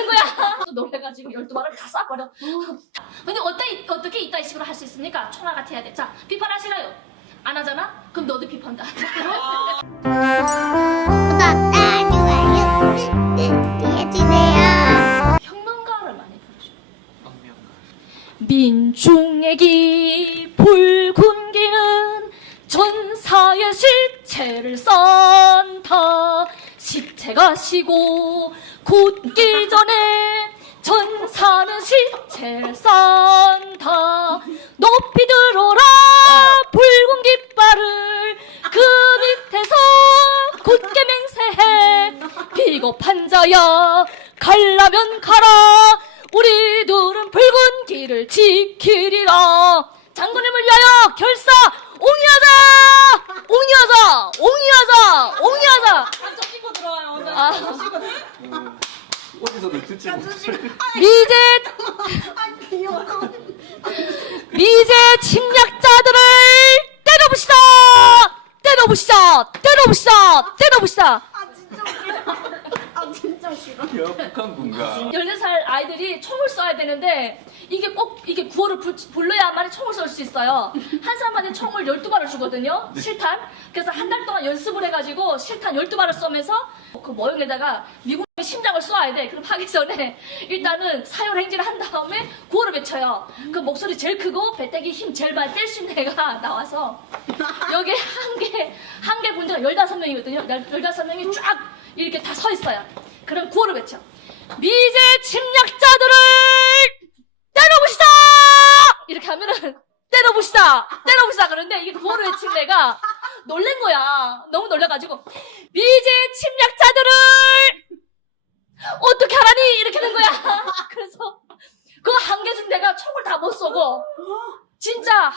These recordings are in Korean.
되는 거야. 놀래가지고 12발을 다 쏴버려. 근데 어떻게 이따위 식으로 할 수 있습니까? 총알 같아 해야 돼. 자, 비판하시나요? 안 하잖아? 그럼 너도 비판다. 평론가를 많이 부르죠. 민중의 기 붉은 기는 전사의 시체를 싼다. 시체가 시고 굳기 전에 전사는 시체를 싼다. 높이 들어라 붉은 깃발을 그 밑에서 굳게 맹세해. 비겁한 자야 갈라면 가라. 우리들은 붉은 길을 지키리라. 장군님을 위하여 결사 옹이하자! 옹이하자! 옹이하자! 옹이하자! 한쪽 끼고 들어와요. 아. 어디서도 듣지 못해. 미제 침략자들을 때려부시다! 때려부시다! 때려부시다! 때려부시다! 진짜 싫어. 야, 북한 군가. 14살 아이들이 총을 쏴야 되는데 이게 꼭 이게 구호를 불러야만 총을 쏠 수 있어요. 한 사람한테 총을 12발을 주거든요. 실탄. 그래서 한 달 동안 연습을 해가지고 실탄 12발을 쏘면서 그 모형에다가 미국의 심장을 쏘아야 돼. 그럼 하기 전에 일단은 사혈행진을 한 다음에 구호를 외쳐요. 그 목소리 제일 크고 배때기 힘 제일 많이 뗄 수 있는 애가 나와서 여기 한 개 군대가 15명이거든요. 15명이 쫙 이렇게 다 서 있어요. 그럼 구호를 외쳐. 미제 침략자들을 때려부시다! 이렇게 하면은 때려부시다! 때려부시다! 그런데 이게 구호를 외친 애가 놀란 거야. 너무 놀라가지고 미제 침략자들을 어떻게 하라니? 이렇게 된 거야. 그래서 그 한개 준 데가 총을 다 못 쏘고 진짜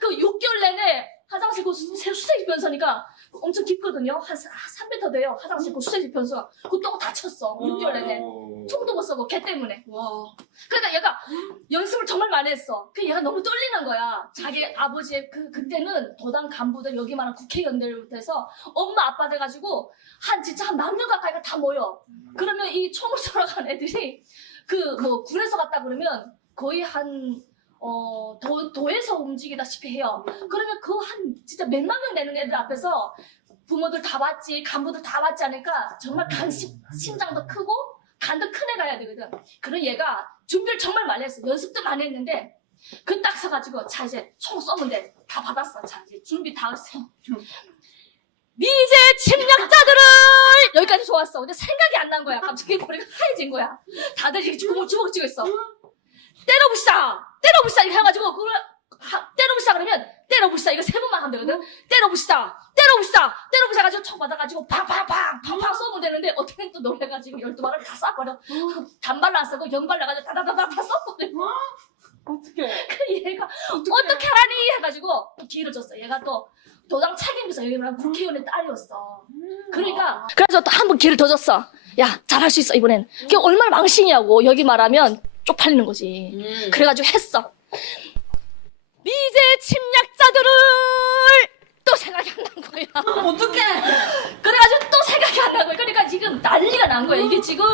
그 6개월 내내 화장실 그 수세지 변소니까 엄청 깊거든요. 한 3m 돼요. 화장실 그 수세지 변소가. 그거 또 다쳤어. 6개월 내내. 총도 못 쏘고 걔 때문에. 와. 그러니까 얘가 연습을 정말 많이 했어. 그 얘가 너무 떨리는 거야. 자기 아버지의 그때는 도당 간부들 여기만한 국회의원들부터 해서 엄마 아빠 돼가지고 진짜 한 10,000명 가까이가 다 모여. 그러면 이 총을 쏘러 간 애들이 군에서 갔다 그러면 거의 도에서 움직이다시피 해요. 그러면 진짜 몇만 명 되는 애들 앞에서 부모들 다 봤지, 간부들 다 봤지 않으니까 정말 심장도 크고 간도 큰 애가 해야 되거든. 그런 얘가 준비를 정말 많이 했어. 연습도 많이 했는데 그 딱 서가지고 자 이제 총 쏘면 돼. 다 받았어. 자 이제 준비 다 했어. 미제 침략자들을 여기까지 좋았어. 근데 생각이 안 난 거야. 갑자기 머리가 하얘진 거야. 다들 이렇게 주먹 쥐고 있어. 때려부시다! 때려부시다! 이렇게 해가지고 그걸 때려부시다 그러면 때려부시다 이거 3번만 하면 되거든. 때려부시다! 때려부시다! 때려부시다 가지고 총 받아가지고 팡팡팡 쏘면 되는데 어떻게 또 놀래가지고 12발을 다 쏴버려. 단발로 안 쏘고 연발로 해가지고 다다다다 다 쏴버려. 어떡해. 그 얘가 어떻게 하라니 해가지고 기회를 줬어. 얘가 또 도당 책임져서 여기 말하면 국회의원의 딸이었어. 그러니까 그래서 또 한 번 기회를 더 줬어. 야 잘할 수 있어 이번엔. 그게 얼마나 망신이냐고. 여기 말하면 쪽팔리는 거지. 그래가지고 했어. 미제 침략자들을 또 생각이 안 난 거야. 어떡해. 그래가지고 또 생각이 안 난 거야. 그러니까 지금 난리가 난 거야. 이게 지금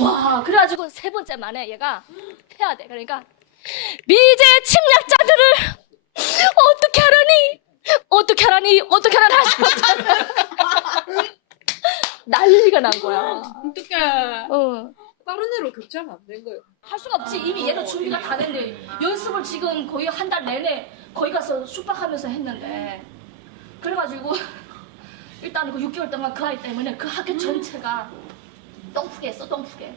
와 그래가지고 3번째 만에 얘가 해야 돼. 그러니까 미제 침략자들을 어떻게 하라니? 어떻게 하라니? 어떻게 하라니 하시고 난리가 난 거야. 어떡해. 다른 애로 교체하면 안 된 거예요. 할 수가 없지. 이미 얘는 준비가 다 됐는데 연습을 지금 거의 한 달 내내 거기 가서 숙박하면서 했는데 그래가지고 일단 그 6개월 동안 그 아이 때문에 그 학교 전체가 똥푸게 했어. 똥푸게.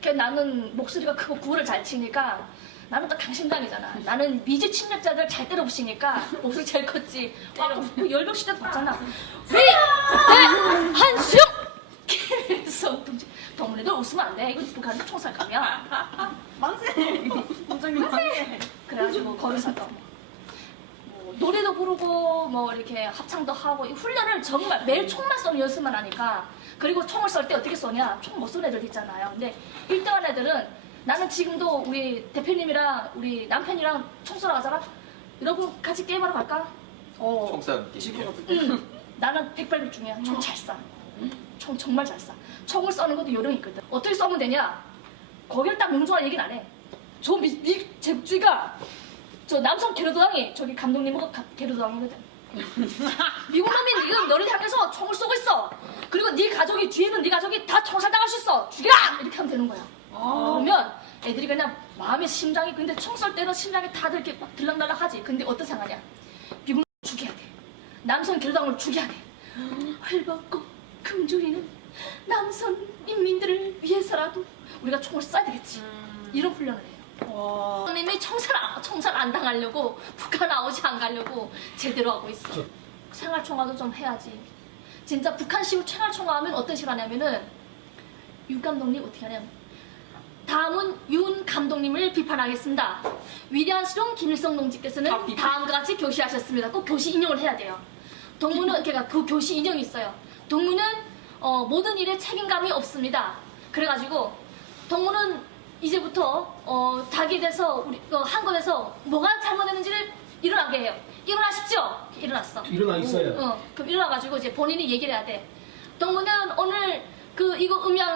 그래서 나는 목소리가 크고 구호를 잘 치니까 나는 또 강심장이잖아. 나는 미제 침략자들 잘 때려부시니까 목소리 제일 컸지. 그 열병시대도 봤잖아. 네, 한수영! 그래서 동문이들 웃으면 안 돼. 이거 북한에서 총살 가면. 만세. 원장님 만세. 그래가지고 거기서도 노래도 부르고 이렇게 합창도 하고 이 훈련을 정말 매일 총만 쏘는 연습만 하니까. 그리고 총을 쏠 때 어떻게 쏘냐. 총 못 쏘는 애들 있잖아요. 근데 1등한 애들은 나는 지금도 우리 대표님이랑 우리 남편이랑 총 쏘러 가잖아. 여러분 같이 게임하러 갈까? 총싸움 게임. 응. 나는 백발백중이야. 총 잘 쏴. 총 정말 잘 쏴. 총을 쏘는 것도 요령이 있거든. 어떻게 쏘면 되냐? 거기를 딱 명중한 얘기는 안 해. 저 제주가 저 남성 게르도당이 저기 감독님하고 게르도당이거든. 미국 놈이 지금 너를 향해서 총을 쏘고 있어. 그리고 네 가족이 뒤에 있는 네 가족이 다 총살당할 수 있어. 죽여라! 이렇게 하면 되는 거야. 그러면 애들이 그냥 마음의 심장이 근데 총 쏠 때는 심장이 다들 이렇게 막 들락날락하지. 근데 어떤 생각이냐? 미국 죽여야 돼. 남성 게르도당을 죽여야 돼. 헐벗고 금주리는 남성 인민들을 위해서라도 우리가 총을 쏴야 되겠지. 이런 훈련을 해요. 선생님이 총살 안 당하려고 북한 아웃이 안 가려고 제대로 하고 있어. 생활총화도 좀 해야지. 진짜 북한식으로 생활총화하면 어떤 식으로 하냐면은 윤 감독님 어떻게 하냐면 다음은 윤 감독님을 비판하겠습니다. 위대한 수령 김일성 동지께서는 다음과 같이 교시하셨습니다. 꼭 교시 인용을 해야 돼요. 동무는 그러니까 그 교시 인용이 있어요. 동무는 모든 일에 책임감이 없습니다. 그래가지고 동무는 이제부터 닭이 돼서 우리 한국에서 뭐가 잘못했는지를 일어나게 해요. 일어나십시오. 일어났어. 일어나 있어요. 그럼 일어나가지고 이제 본인이 얘기를 해야 돼. 동무는 오늘 이거 음향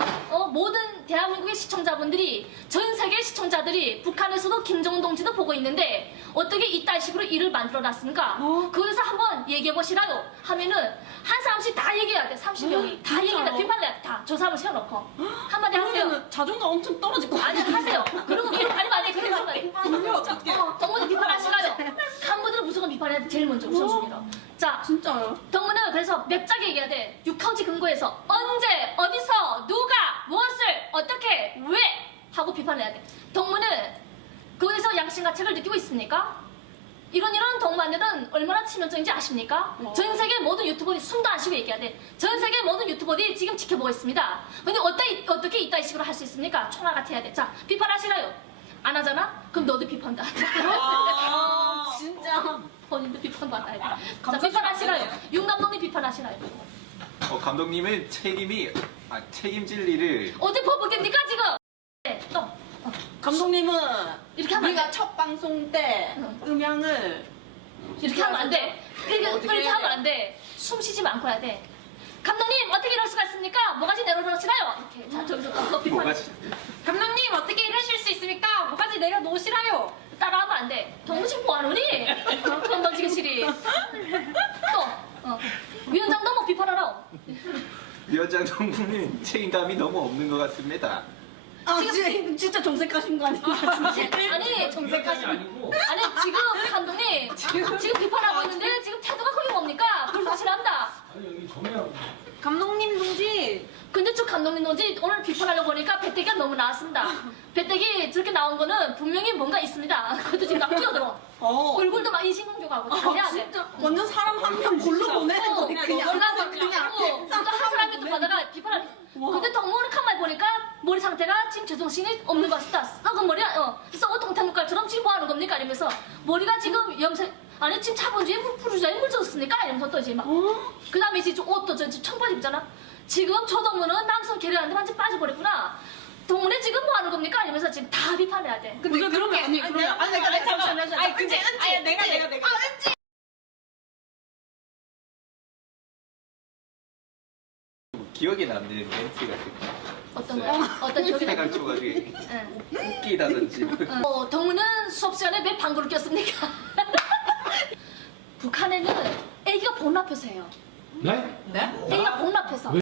모든 대한민국의 시청자분들이 전 세계 시청자들이 북한에서도 김정은 동지도 보고 있는데 어떻게 이딴 식으로 일을 만들어놨습니까? 그래서 한번 얘기해보시라요 하면은 한 사람씩 다 얘기해야 돼. 30명이 다 얘기해야 돼. 비판해야 돼. 다 저 사람을 세워놓고 한마디 하세요. 자존감 엄청 떨어질 것 같아. 아니 하세요. 그리고 아니 그렇게 하면 돼. 이게 어떻게? 동무는 비판하시라요. 간부들은 무조건 비판해야 돼. 제일 먼저 우선순위로. 자, 진짜요? 동무는 그래서 맵자게 얘기해야 돼. 6카운트 근거에서 언제, 어디서, 누가, 무엇을, 어떻게, 왜 하고 비판해야 돼. 동무는 거기서 양심가책을 느끼고 있습니까? 이런 동무한테는 얼마나 치명적인지 아십니까? 전 세계 모든 유튜버들이 숨도 안 쉬고 얘기해야 돼. 전 세계 모든 유튜버들이 지금 지켜보고 있습니다. 근데 어떻게 이따위 식으로 할 수 있습니까? 총알같이 해야 돼. 자, 비판하시라요. 안 하잖아? 그럼 너도 비판도 안 해. 진짜. 본인도 비판도 안 해. 자, 비판하시라요. 윤 감독님 비판하시라요. 감독님은 책임질 일을 어디 버벅입니까 지금? 네, 또. 감독님은 이렇게 하면 안 우리가 돼. 첫 방송 때 음향을 이렇게 하면 안 돼. 그렇게 하면 안 돼. 숨 쉬지 않고 해야 돼. 감독님 어떻게 이럴 수가 있습니까? 뭐가지 내려놓으시나요? 이렇게. 자, 저기서 또 비판. 뭐가 감독님 어떻게 이러실 수 있습니까? 뭐까지 내려놓으시라요? 따라하면 안 돼. 동무식 뭐하노니? 건방지기실이. 또. 위원장도 뭐 비판하라. 위원장 동무는 책임감이 너무 없는 것 같습니다. 진짜 정색하신 거 아니에요? 아니 정색까지 아니고. 아니 지금 감독님 지금 비판하고 있는데 지금 태도가 그게 뭡니까? 불사실합니다. 아니 여기 정리하고. 감독님 동지 근데 저 감독님 동지 오늘 비판하려고 보니까 배때기가 너무 나왔습니다. 배때기 저렇게 나온 거는 분명히 뭔가 있습니다. 그것도 지금 막 뛰어들어. 얼굴도 막 인신공격하고 다 해야 돼. 진짜 완전 사람 한 명 골로 보내는 거네 그냥 한 사람이 또 받아가 비판할. 근데 동무는 가만히 보니까 머리 상태가 지금 제정신이 없는 것 같다. 썩은 머리야. 썩은 통태묵갈처럼 지금 뭐 하는 겁니까? 이러면서 머리가 지금 염색 아니 지금 자본주의에 푸르자에 물 젖었습니까? 이러면서 또 이제 막 그 다음에 이제 옷도 저 청바지 입잖아. 지금 저 동무는 남성 계략한테 완전 빠져버렸구나. 동무는 지금 뭐 하는 겁니까? 이러면서 지금 다 비판해야 돼. 근데 그렇게 아니 그러면 잠시만 은지 내가 은지 기억에 남는 멘트 같은 거. 어떤 거야? 어떤 기억이 해가 나? 줘가지고 응. 웃기다든지. 동무는 수업 시간에 왜 방구를 꼈습니까? 북한에는 애기가 본 앞에서 해요. 네? 네? 애기가 본 앞에서.